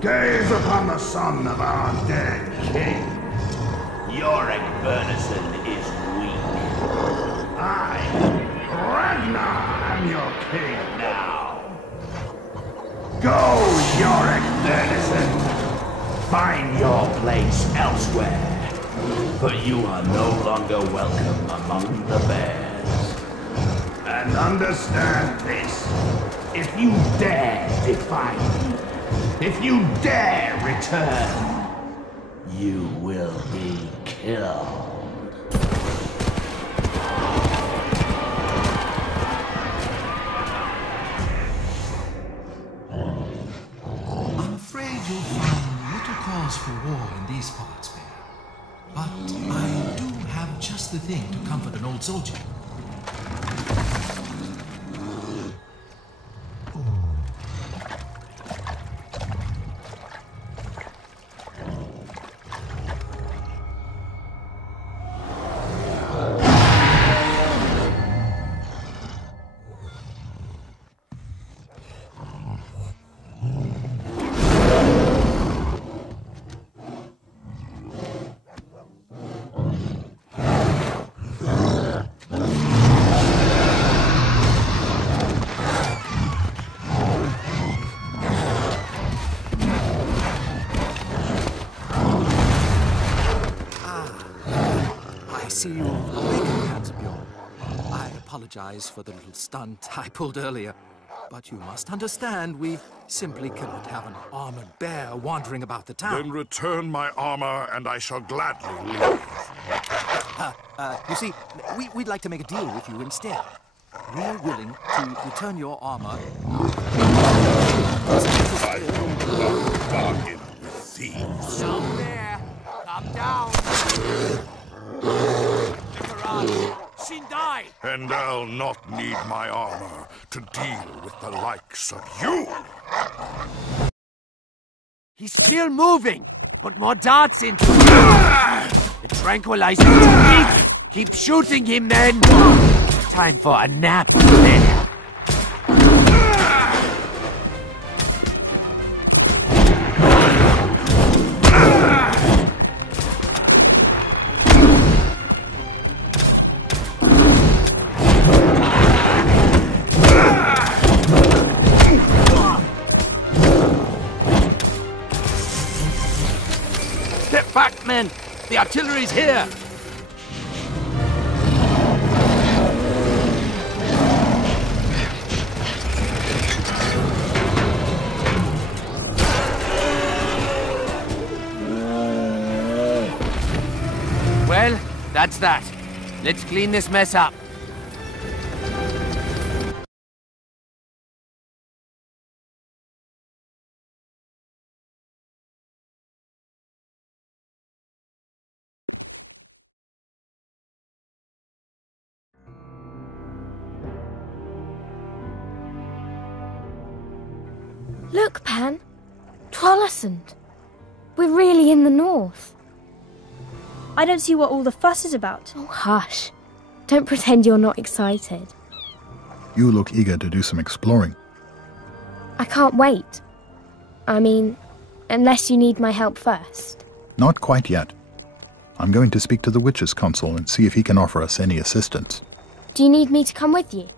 Gaze upon the son of our dead king. Iorek Bernison is weak. I, Ragnar, am your king now. Go, Iorek Bernison. Find your place elsewhere, for you are no longer welcome among the bears. And understand this. If you dare defy me, if you dare return, you will be killed. I'm afraid you'll find little cause for war in these parts, Bear. But I do have just the thing to comfort an old soldier. See you awakened, Hans of Bjorn. I apologize for the little stunt I pulled earlier, but you must understand we simply cannot have an armored bear wandering about the town. Then return my armor, and I shall gladly leave. You see, we'd like to make a deal with you instead. We're willing to return your armor. I will not bargain with thieves. Down there! Come down! Shindai! And I'll not need my armor to deal with the likes of you! He's still moving! Put more darts into him! The tranquilizer's weak! Keep shooting him, then! Time for a nap, then! Back, men! The artillery's here! Well, that's that. Let's clean this mess up. Look, Pan. Trollesund. We're really in the north. I don't see what all the fuss is about. Oh, hush. Don't pretend you're not excited. You look eager to do some exploring. I can't wait. I mean, unless you need my help first. Not quite yet. I'm going to speak to the Witches' Consul and see if he can offer us any assistance. Do you need me to come with you?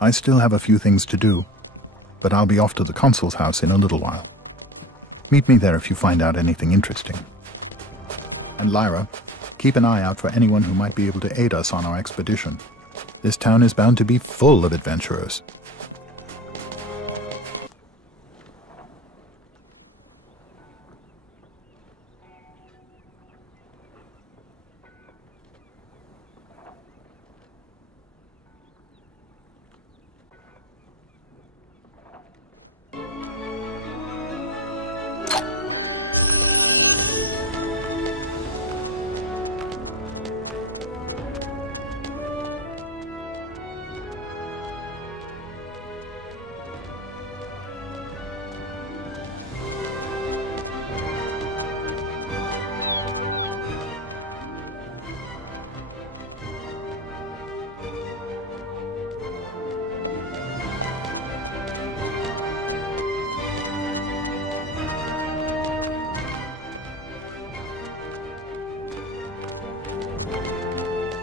I still have a few things to do, but I'll be off to the Consul's house in a little while. Meet me there if you find out anything interesting. And Lyra, keep an eye out for anyone who might be able to aid us on our expedition. This town is bound to be full of adventurers.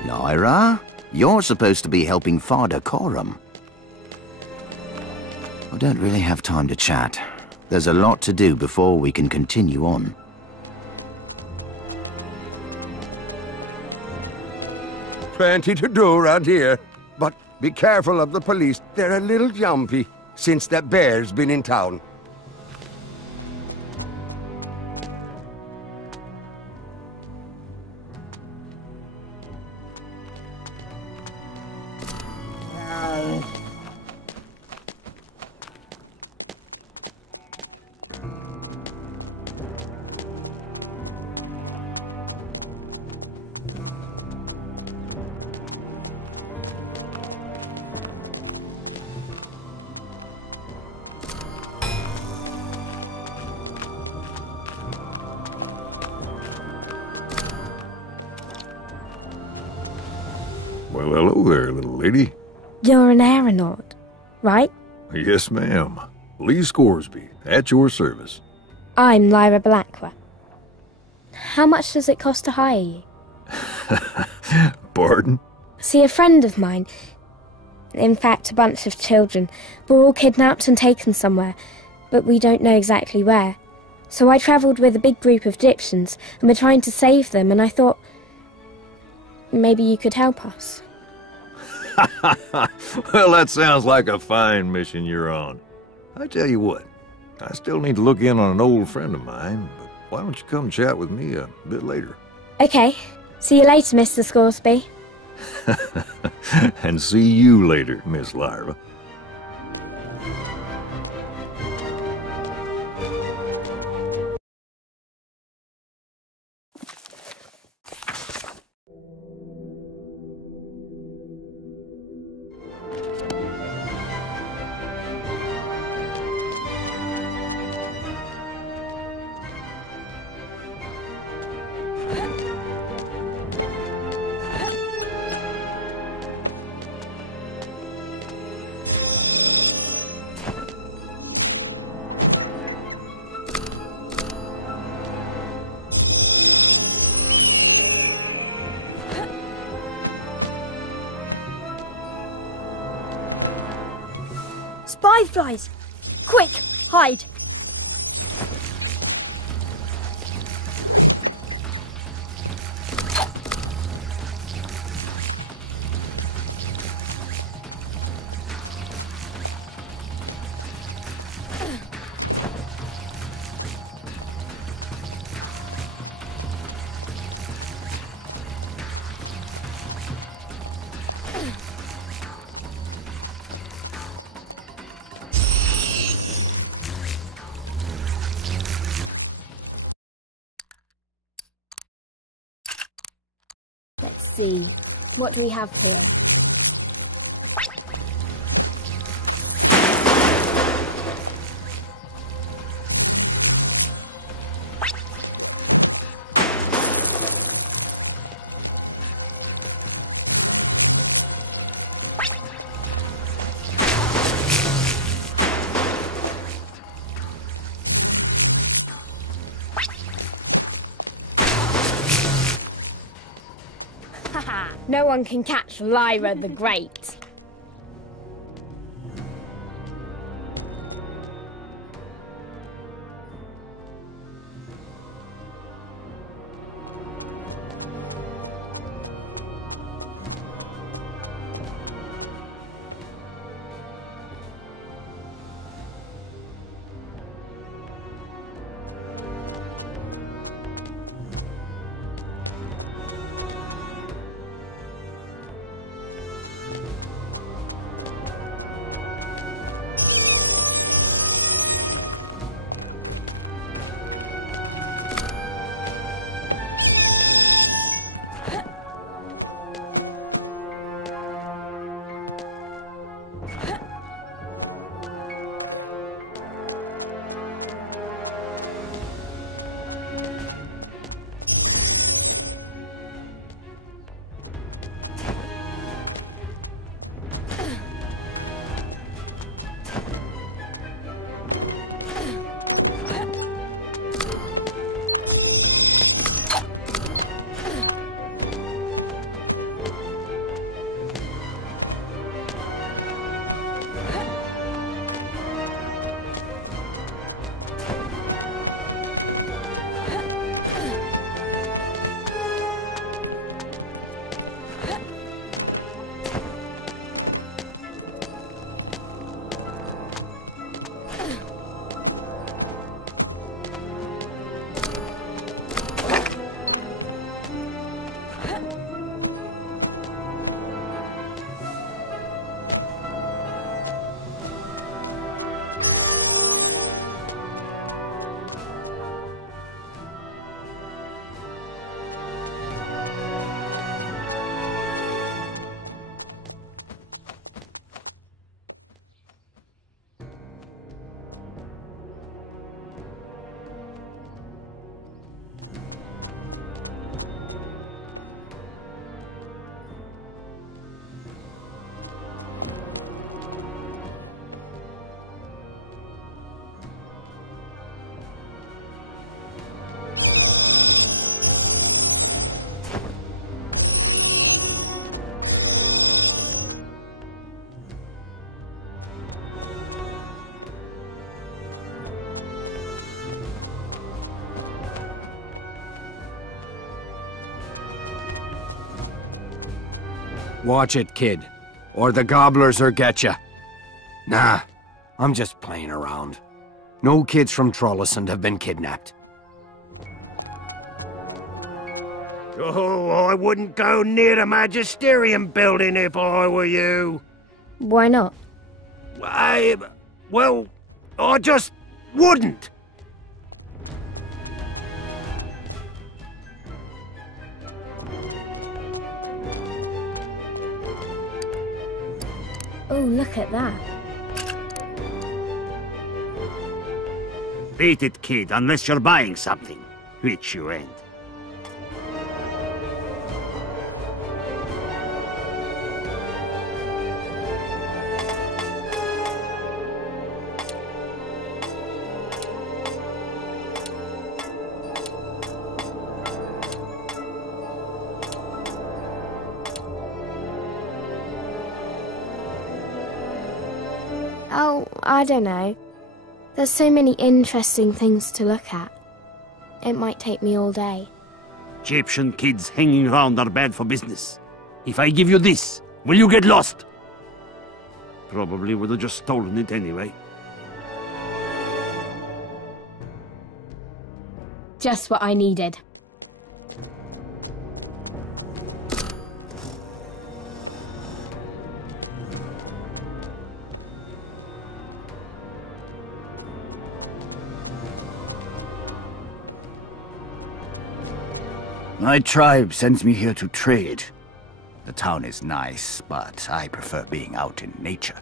Lyra, you're supposed to be helping Father Coram. I don't really have time to chat. There's a lot to do before we can continue on. Plenty to do around here, but be careful of the police. They're a little jumpy since that bear's been in town. Well, hello there, little lady. You're an aeronaut, right? Yes, ma'am. Lee Scoresby, at your service. I'm Lyra Blackwell. How much does it cost to hire you? Pardon? See, a friend of mine, in fact a bunch of children, were all kidnapped and taken somewhere, but we don't know exactly where. So I travelled with a big group of Egyptians, and we're trying to save them, and I thought maybe you could help us. Well, that sounds like a fine mission you're on. I tell you what, I still need to look in on an old friend of mine, but why don't you come chat with me a bit later? Okay. See you later, Mr. Scoresby. And see you later, Miss Lyra. Spy flies! Quick, hide! Let's see, what do we have here? No one can catch Lyra the Great. Watch it, kid. Or the gobblers will get you. Nah, I'm just playing around. No kids from Trollesund have been kidnapped. Oh, I wouldn't go near the Magisterium building if I were you. Why not? Well, I just wouldn't. Oh, look at that. Beat it, kid, unless you're buying something, which you ain't. Oh, I don't know. There's so many interesting things to look at. It might take me all day. Egyptian kids hanging around are bad for business. If I give you this, will you get lost? Probably would have just stolen it anyway. Just what I needed. My tribe sends me here to trade. The town is nice, but I prefer being out in nature.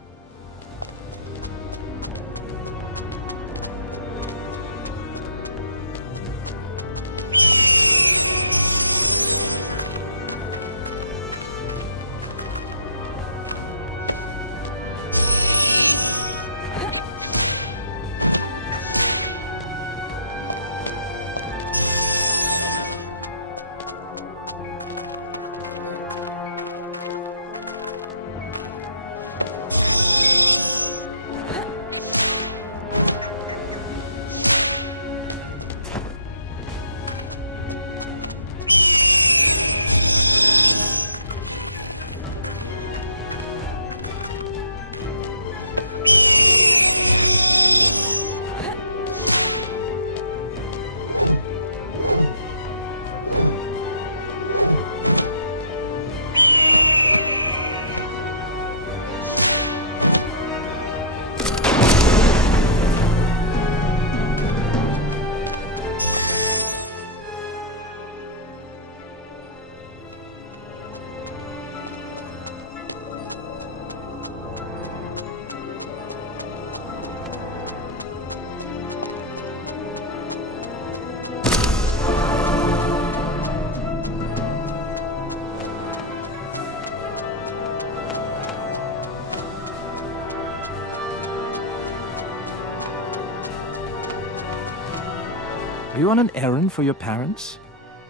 Are you on an errand for your parents?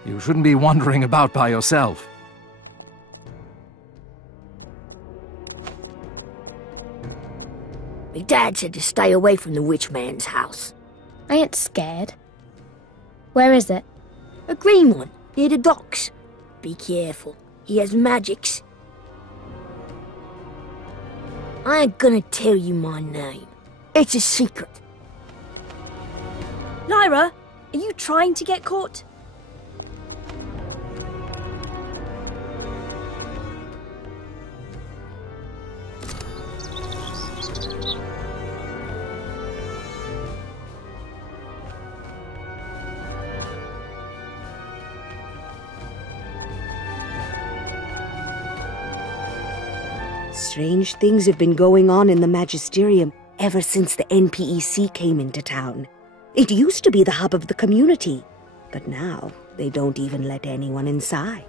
You shouldn't be wandering about by yourself. My dad said to stay away from the witch man's house. I ain't scared. Where is it? A green one, near the docks. Be careful, he has magics. I ain't gonna tell you my name. It's a secret. Lyra, are you trying to get caught? Strange things have been going on in the Magisterium ever since the NPEC came into town. It used to be the hub of the community, but now they don't even let anyone inside.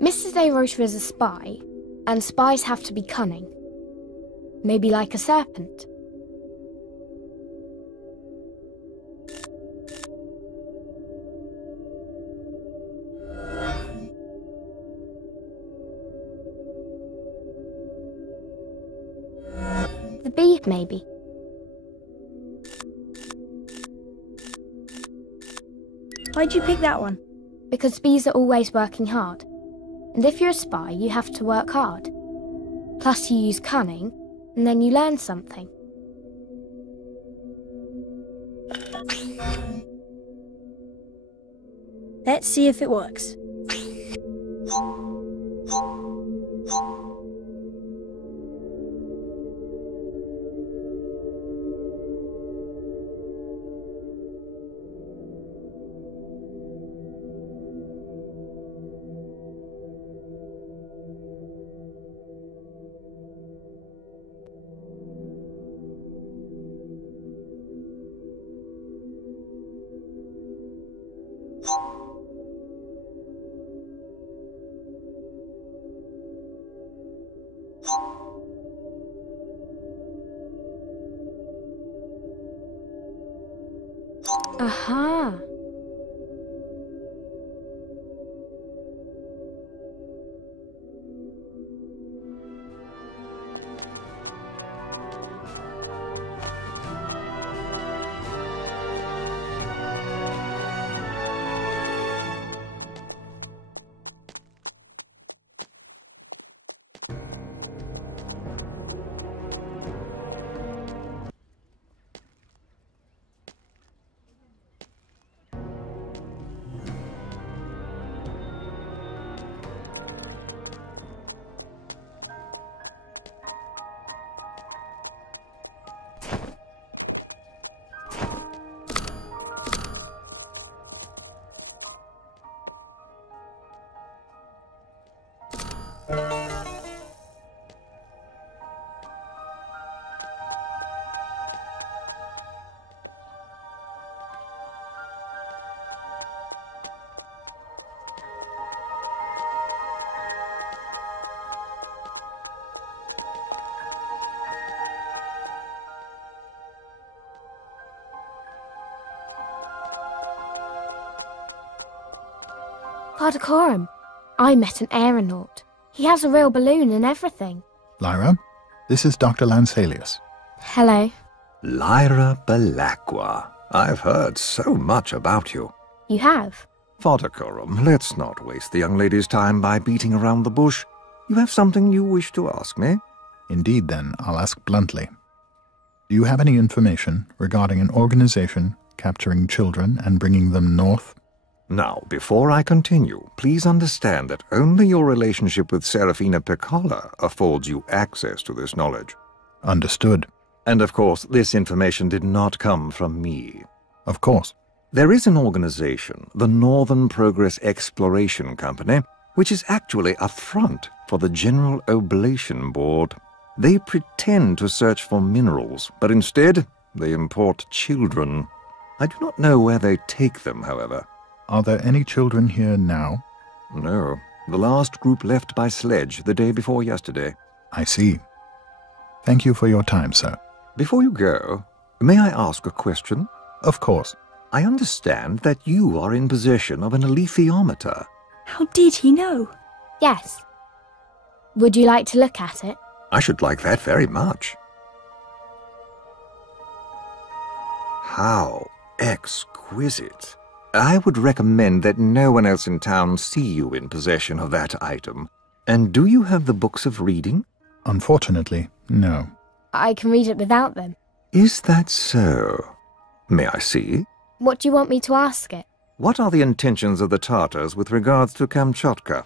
Mrs. De Rocha is a spy, and spies have to be cunning. Maybe like a serpent. The bee, maybe. Why'd you pick that one? Because bees are always working hard. And if you're a spy, you have to work hard. Plus you use cunning, and then you learn something. Let's see if it works. Aha! Father Coram, I met an aeronaut. He has a real balloon and everything. Lyra, this is Dr. Lansalius. Hello. Lyra Belacqua. I've heard so much about you. You have? Father Coram, let's not waste the young lady's time by beating around the bush. You have something you wish to ask me? Indeed, then, I'll ask bluntly. Do you have any information regarding an organization capturing children and bringing them north? Now, before I continue, please understand that only your relationship with Serafina Piccola affords you access to this knowledge. Understood. And of course, this information did not come from me. Of course. There is an organization, the Northern Progress Exploration Company, which is actually a front for the General Oblation Board. They pretend to search for minerals, but instead they import children. I do not know where they take them, however. Are there any children here now? No. The last group left by sledge the day before yesterday. I see. Thank you for your time, sir. Before you go, may I ask a question? Of course. I understand that you are in possession of an alethiometer. How did he know? Yes. Would you like to look at it? I should like that very much. How exquisite. I would recommend that no one else in town see you in possession of that item. And do you have the books of reading? Unfortunately, no. I can read it without them. Is that so? May I see? What do you want me to ask it? What are the intentions of the Tartars with regards to Kamchatka?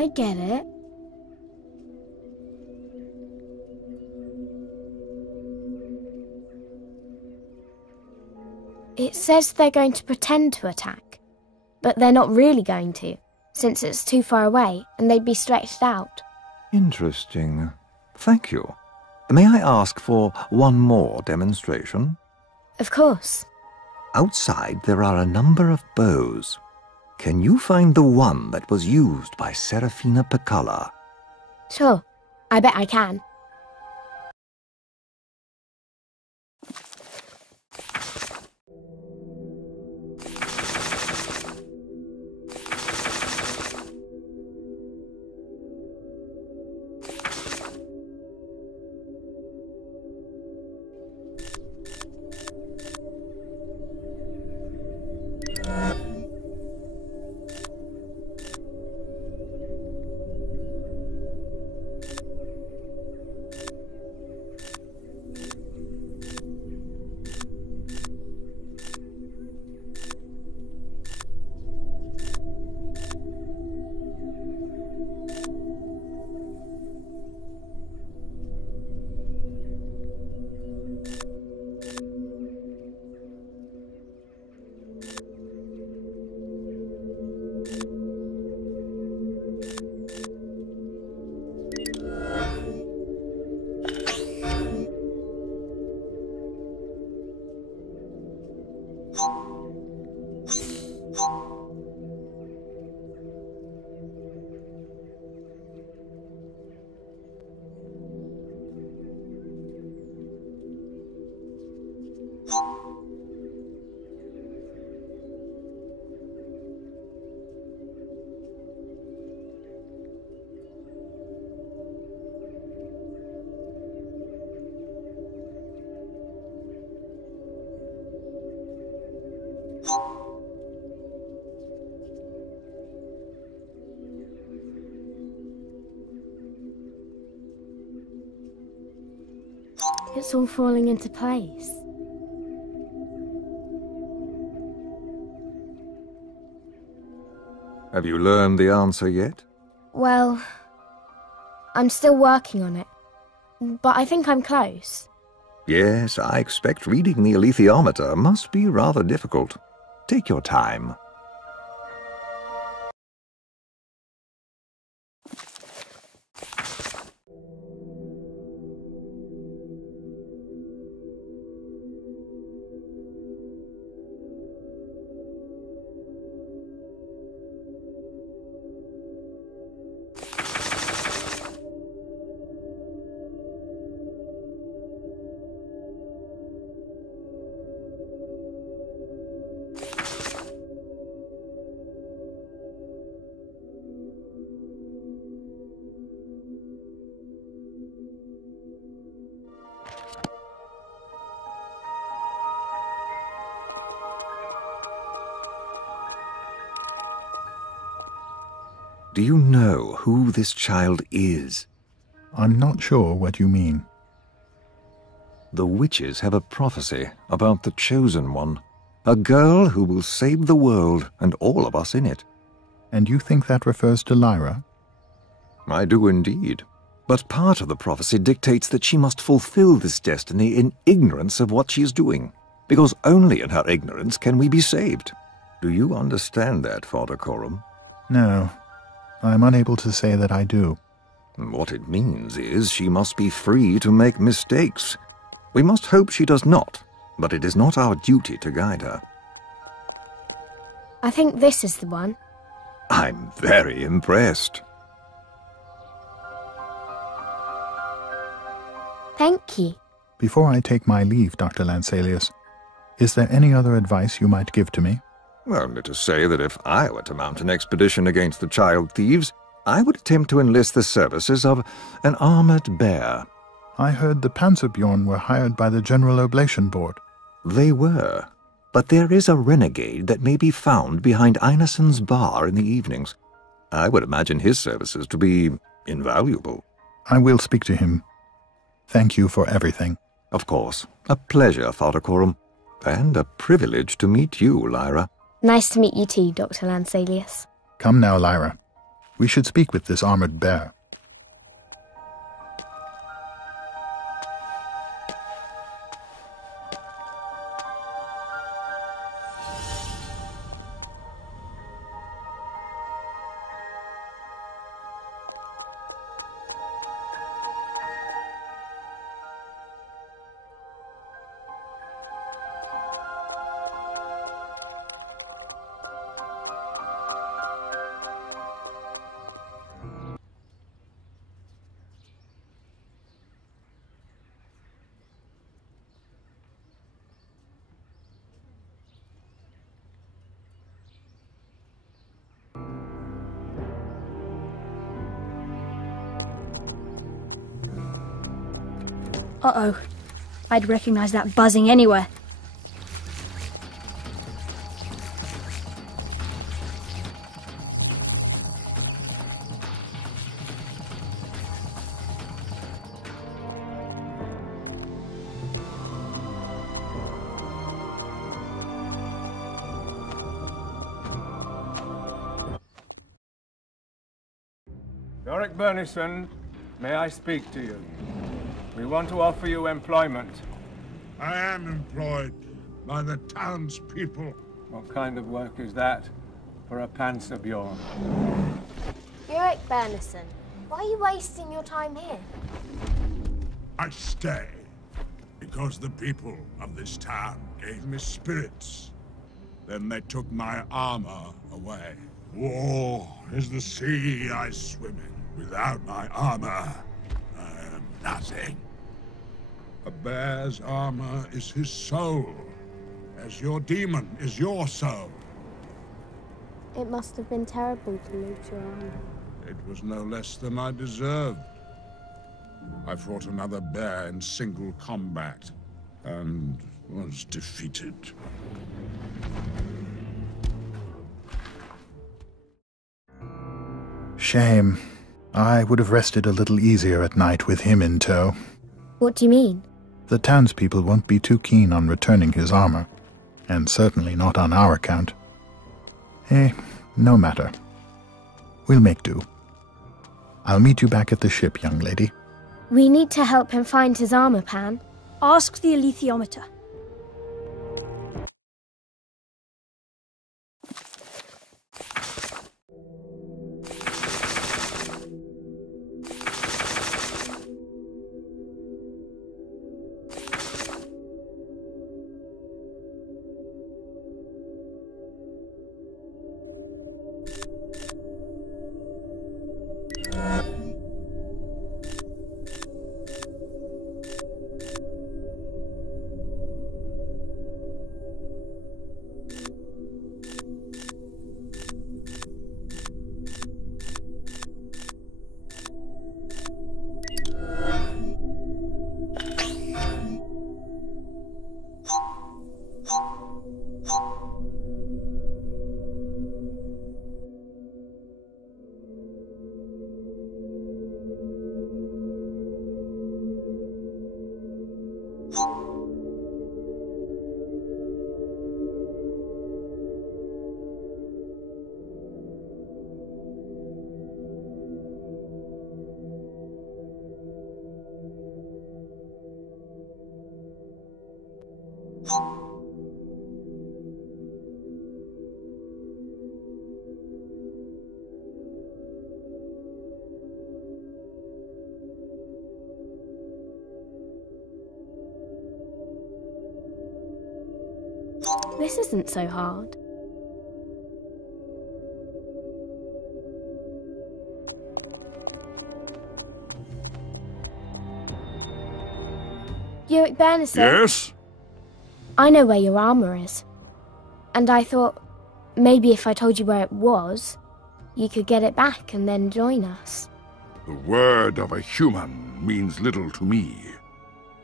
I get it. It says they're going to pretend to attack, but they're not really going to, since it's too far away and they'd be stretched out. Interesting. Thank you. May I ask for one more demonstration? Of course. Outside there are a number of bows. Can you find the one that was used by Serafina Piccola? Sure. I bet I can. It's all falling into place. Have you learned the answer yet? Well, I'm still working on it, but I think I'm close. Yes, I expect reading the alethiometer must be rather difficult. Take your time. Do you know who this child is? I'm not sure what you mean. The witches have a prophecy about the Chosen One, a girl who will save the world and all of us in it. And you think that refers to Lyra? I do indeed. But part of the prophecy dictates that she must fulfill this destiny in ignorance of what she is doing, because only in her ignorance can we be saved. Do you understand that, Father Coram? No. I'm unable to say that I do. What it means is she must be free to make mistakes. We must hope she does not, but it is not our duty to guide her. I think this is the one. I'm very impressed. Thank you. Before I take my leave, Dr. Lanselius, is there any other advice you might give to me? Only to say that if I were to mount an expedition against the child thieves, I would attempt to enlist the services of an armored bear. I heard the Panzerbjorn were hired by the General Oblation Board. They were, but there is a renegade that may be found behind Einarsson's bar in the evenings. I would imagine his services to be invaluable. I will speak to him. Thank you for everything. Of course. A pleasure, Father Coram, and a privilege to meet you, Lyra. Nice to meet you too, Dr. Lanselius. Come now, Lyra. We should speak with this armored bear. Uh-oh. I'd recognize that buzzing anywhere. Iorek Bernison, may I speak to you? We want to offer you employment. I am employed by the townspeople. What kind of work is that for a Panzerbjorn? Iorek Bernison, why are you wasting your time here? I stay because the people of this town gave me spirits. Then they took my armor away. War is the sea I swim in. Without my armor, I am nothing. A bear's armor is his soul, as your demon is your soul. It must have been terrible to lose your armor. It was no less than I deserved. I fought another bear in single combat, and was defeated. Shame. I would have rested a little easier at night with him in tow. What do you mean? The townspeople won't be too keen on returning his armor, and certainly not on our account. No matter. We'll make do. I'll meet you back at the ship, young lady. We need to help him find his armor, Pan. Ask the alethiometer. This isn't so hard. Iorek Bernison? Yes? I know where your armor is. And I thought, maybe if I told you where it was, you could get it back and then join us. The word of a human means little to me.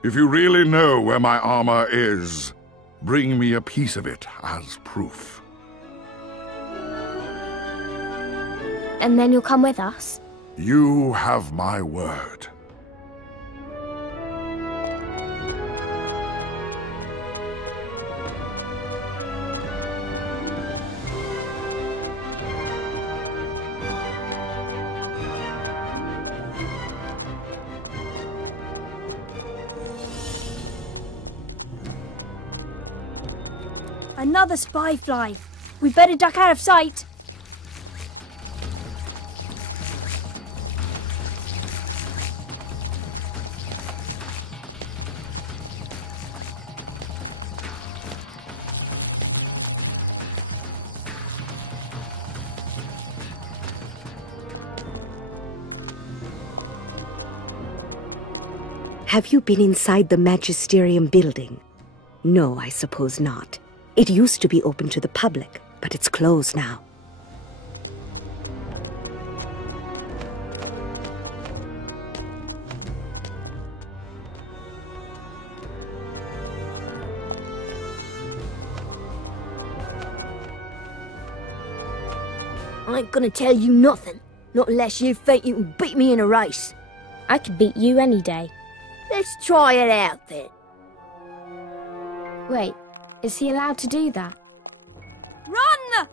If you really know where my armor is, bring me a piece of it as proof. And then you'll come with us? You have my word. Another spy fly. We better duck out of sight. Have you been inside the Magisterium building? No, I suppose not. It used to be open to the public, but it's closed now. I ain't gonna tell you nothing, not unless you think you can beat me in a race. I could beat you any day. Let's try it out then. Wait, is he allowed to do that? Run!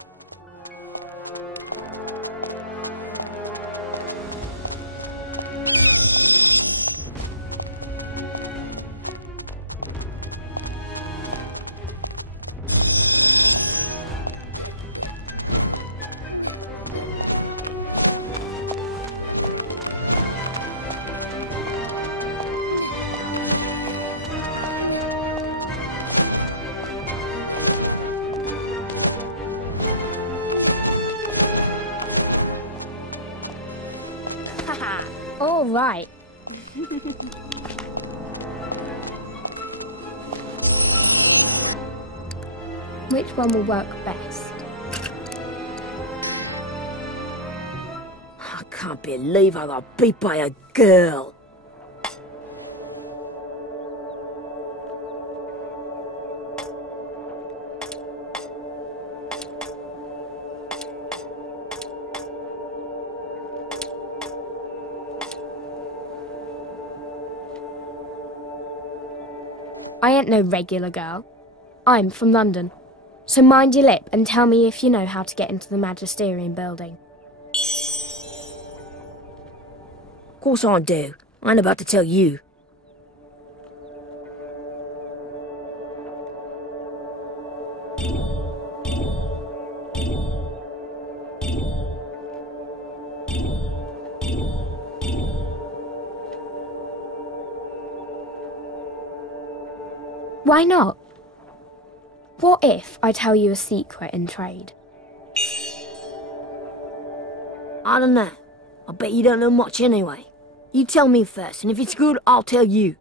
All right. Which one will work best? I can't believe I got beat by a girl. I ain't no regular girl. I'm from London. So mind your lip and tell me if you know how to get into the Magisterium building. Of course I do. I ain't about to tell you. Why not? What if I tell you a secret in trade? I don't know. I bet you don't know much anyway. You tell me first, and if it's good, I'll tell you.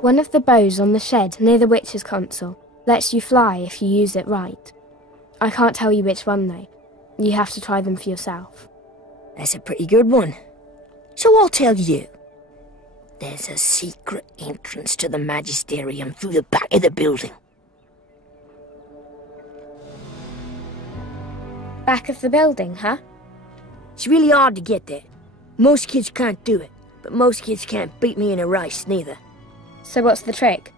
One of the bows on the shed near the witch's console lets you fly if you use it right. I can't tell you which one though. You have to try them for yourself. That's a pretty good one. So I'll tell you. There's a secret entrance to the Magisterium through the back of the building. Back of the building, huh? It's really hard to get there. Most kids can't do it, but most kids can't beat me in a race neither. So what's the trick?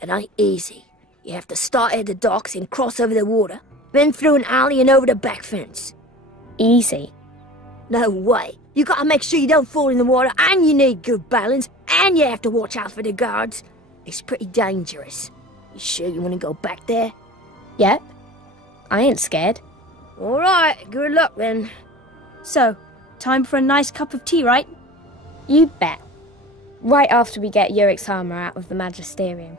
It ain't easy. You have to start at the docks and cross over the water, then through an alley and over the back fence. Easy? No way. You gotta make sure you don't fall in the water, and you need good balance, and you have to watch out for the guards. It's pretty dangerous. You sure you wanna go back there? Yep. I ain't scared. All right, good luck then. So, time for a nice cup of tea, right? You bet. Right after we get Iorek's armor out of the Magisterium.